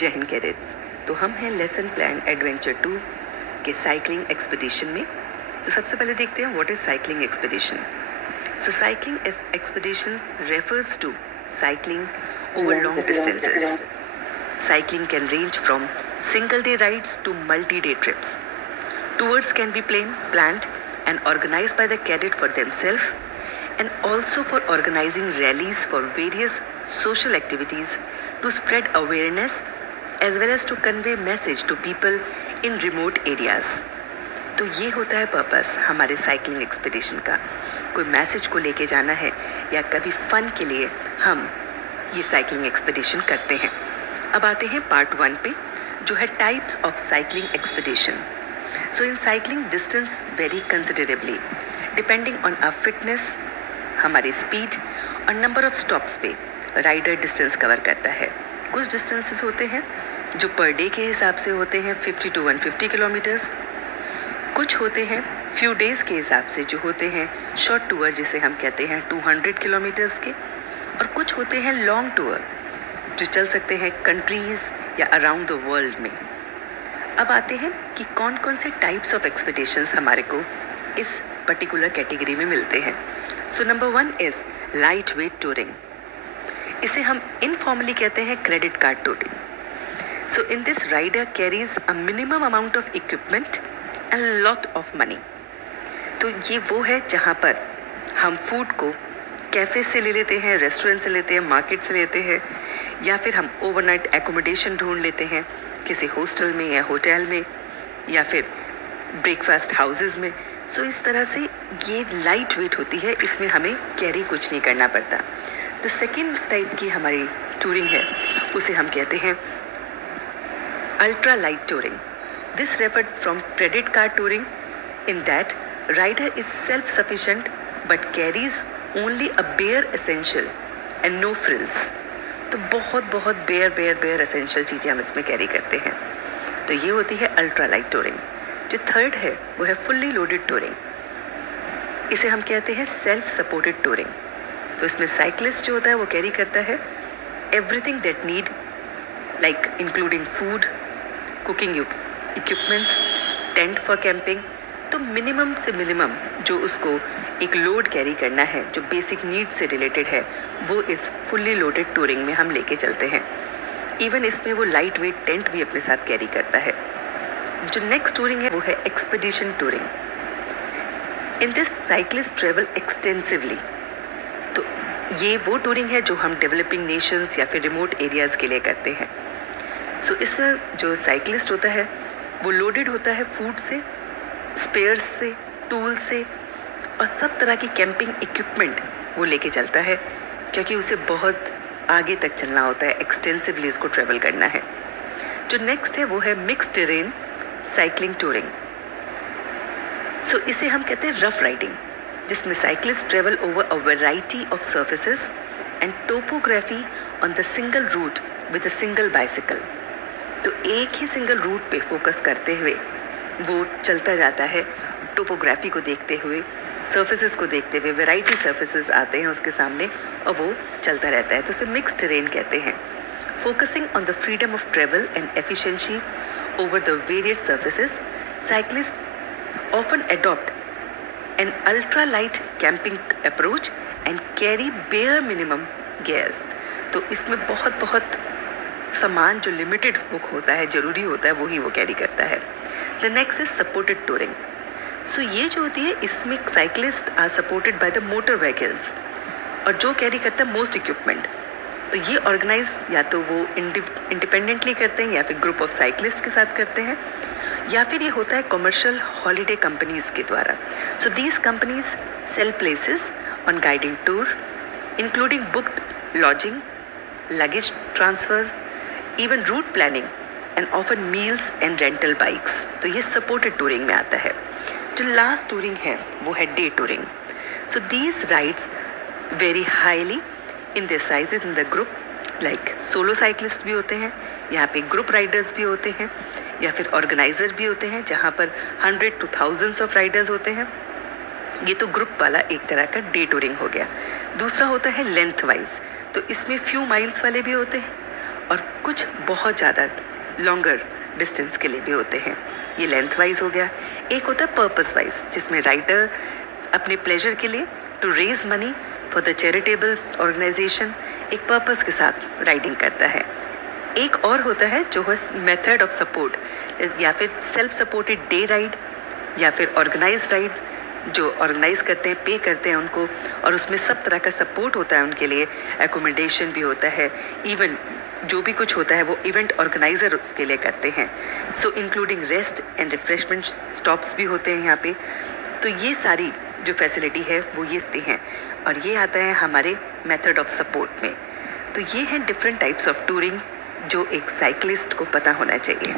जय हिंद कैडेट्स। तो हम हैं लेसन प्लान एडवेंचर 2 के साइकिलिंग एक्सपीडिशन में। तो सबसे पहले देखते हैं what is cycling expedition. So cycling expeditions refers to cycling over long distances. Cycling can range from single-day rides to multi-day trips. Tours can be planned and organized by the cadet for themselves, and also for organizing rallies for various social activities to spread awareness as well as to convey message to people in remote areas. तो ये होता है purpose हमारे cycling expedition का। कोई message को लेके जाना है या कभी फन के लिए हम ये साइकिलिंग एक्सपीडिशन करते हैं। अब आते हैं पार्ट 1 पे, जो है types of cycling expedition. So in cycling distance vary considerably depending on our fitness, हमारी स्पीड और नंबर ऑफ स्टॉप्स पे राइडर डिस्टेंस कवर करता है। कुछ डिस्टेंसेस होते हैं जो पर डे के हिसाब से होते हैं 50 to 150 किलोमीटर्स। कुछ होते हैं फ्यू डेज़ के हिसाब से जो होते हैं शॉर्ट टूर, जिसे हम कहते हैं 200 किलोमीटर्स के। और कुछ होते हैं लॉन्ग टूर जो चल सकते हैं कंट्रीज़ या अराउंड द वर्ल्ड में। अब आते हैं कि कौन कौन से टाइप्स ऑफ एक्सपीडिशंस हमारे को इस पर्टिकुलर कैटेगरी में मिलते हैं। So number 1 is light weight touring. इसे हम इनफॉर्मली कहते हैं credit card touring. So in this rider carries a minimum amount of equipment and lot of money. तो ये वो है जहाँ पर हम फूड को कैफ़े से ले लेते हैं, रेस्टोरेंट से लेते हैं, मार्केट से लेते हैं, या फिर हम ओवरनाइट एकोमोडेशन ढूंढ लेते हैं किसी हॉस्टल में या होटल में या फिर ब्रेकफास्ट हाउसेस में। सो इस तरह से ये लाइट वेट होती है, इसमें हमें कैरी कुछ नहीं करना पड़ता। तो सेकेंड टाइप की हमारी टूरिंग है, उसे हम कहते हैं ultra light touring. This referred from credit card touring, in that rider is self-sufficient but carries only a bare essential and no frills. तो बहुत bare essential चीज़ें हम इसमें कैरी करते हैं। तो ये होती है अल्ट्रा लाइट टूरिंग। जो थर्ड है वो है फुल्ली लोडेड टूरिंग। इसे हम कहते हैं सेल्फ सपोर्टेड टूरिंग। तो इसमें साइकिलिस्ट जो होता है वो कैरी करता है everything that need, like including food, cooking equipments, tent for camping. तो मिनिमम से मिनिमम जो उसको एक लोड कैरी करना है जो बेसिक नीड से रिलेटेड है, वो इस फुल्ली लोडेड टूरिंग में हम लेके चलते हैं। इवन इसमें वो लाइट वेट टेंट भी अपने साथ कैरी करता है। जो नेक्स्ट टूरिंग है वो है expedition touring. In this cyclist travel extensively. तो ये वो टूरिंग है जो हम डेवलपिंग नेशंस या फिर रिमोट एरियाज़ के लिए करते हैं। सो इससे जो साइकिलिस्ट होता है वो लोडेड होता है फूड से, स्पेयर्स से, टूल से और सब तरह की कैंपिंग इक्विपमेंट वो लेके चलता है, क्योंकि उसे बहुत आगे तक चलना होता है, एक्सटेंसिवली इसको ट्रेवल करना है। जो नेक्स्ट है वो है mixed terrain cycling touring. So इसे हम कहते हैं रफ राइडिंग, जिसमें cyclist travel over a variety of surfaces and topography on the single route with a single bicycle. तो एक ही सिंगल रूट पे फोकस करते हुए वो चलता जाता है, टोपोग्राफी को देखते हुए, सर्फेसेस को देखते हुए। वैरायटी सर्फेसेस आते हैं उसके सामने और वो चलता रहता है। तो उसे मिक्स्ड टेरेन कहते हैं। Focusing on the freedom of travel and efficiency over the varied surfaces, cyclist often adopt an ultra light camping approach and carry bare minimum gears. तो इसमें बहुत सामान जो लिमिटेड बुक होता है, ज़रूरी होता है, वही वो कैरी करता है। The next is supported touring. So ये जो होती है इसमें cyclists are supported by the motor vehicles, और जो कैरी करता है मोस्ट इक्विपमेंट। तो ये ऑर्गेनाइज या तो वो इंडिपेंडेंटली करते हैं या फिर ग्रुप ऑफ साइकिलिस्ट के साथ करते हैं, या फिर ये होता है कमर्शियल हॉलीडे कंपनीज के द्वारा। So these companies sell places on guiding tour including booked lodging, luggage transfers, even route planning and often meals and rental bikes. तो ये supported touring में आता है। जो last touring है वो है day touring. So these rides vary highly in their sizes in the group, like solo cyclist भी होते हैं, यहाँ पे group riders भी होते हैं, या फिर organizer भी होते हैं जहाँ पर 100 to thousands of riders होते हैं। ये तो ग्रुप वाला एक तरह का डे टूरिंग हो गया। दूसरा होता है लेंथ वाइज। तो इसमें फ्यू माइल्स वाले भी होते हैं और कुछ बहुत ज़्यादा लॉन्गर डिस्टेंस के लिए भी होते हैं। ये लेंथ वाइज हो गया। एक होता है पर्पस वाइज, जिसमें राइडर अपने प्लेजर के लिए to raise money for the charitable organisation एक पर्पस के साथ राइडिंग करता है। एक और होता है जो है मेथड ऑफ सपोर्ट, या फिर सेल्फ सपोर्टेड डे राइड या फिर ऑर्गेनाइज राइड, जो ऑर्गेनाइज करते हैं, पे करते हैं उनको, और उसमें सब तरह का सपोर्ट होता है उनके लिए, एकोमोडेशन भी होता है, इवन जो भी कुछ होता है वो इवेंट ऑर्गेनाइजर उसके लिए करते हैं। सो including rest and refreshment stops भी होते हैं यहाँ पे। तो ये सारी जो फैसिलिटी है वो ये देते हैं, और ये आता है हमारे मेथड ऑफ सपोर्ट में। तो ये हैं डिफरेंट टाइप्स ऑफ टूरिंग्स जो एक साइकिलिस्ट को पता होना चाहिए।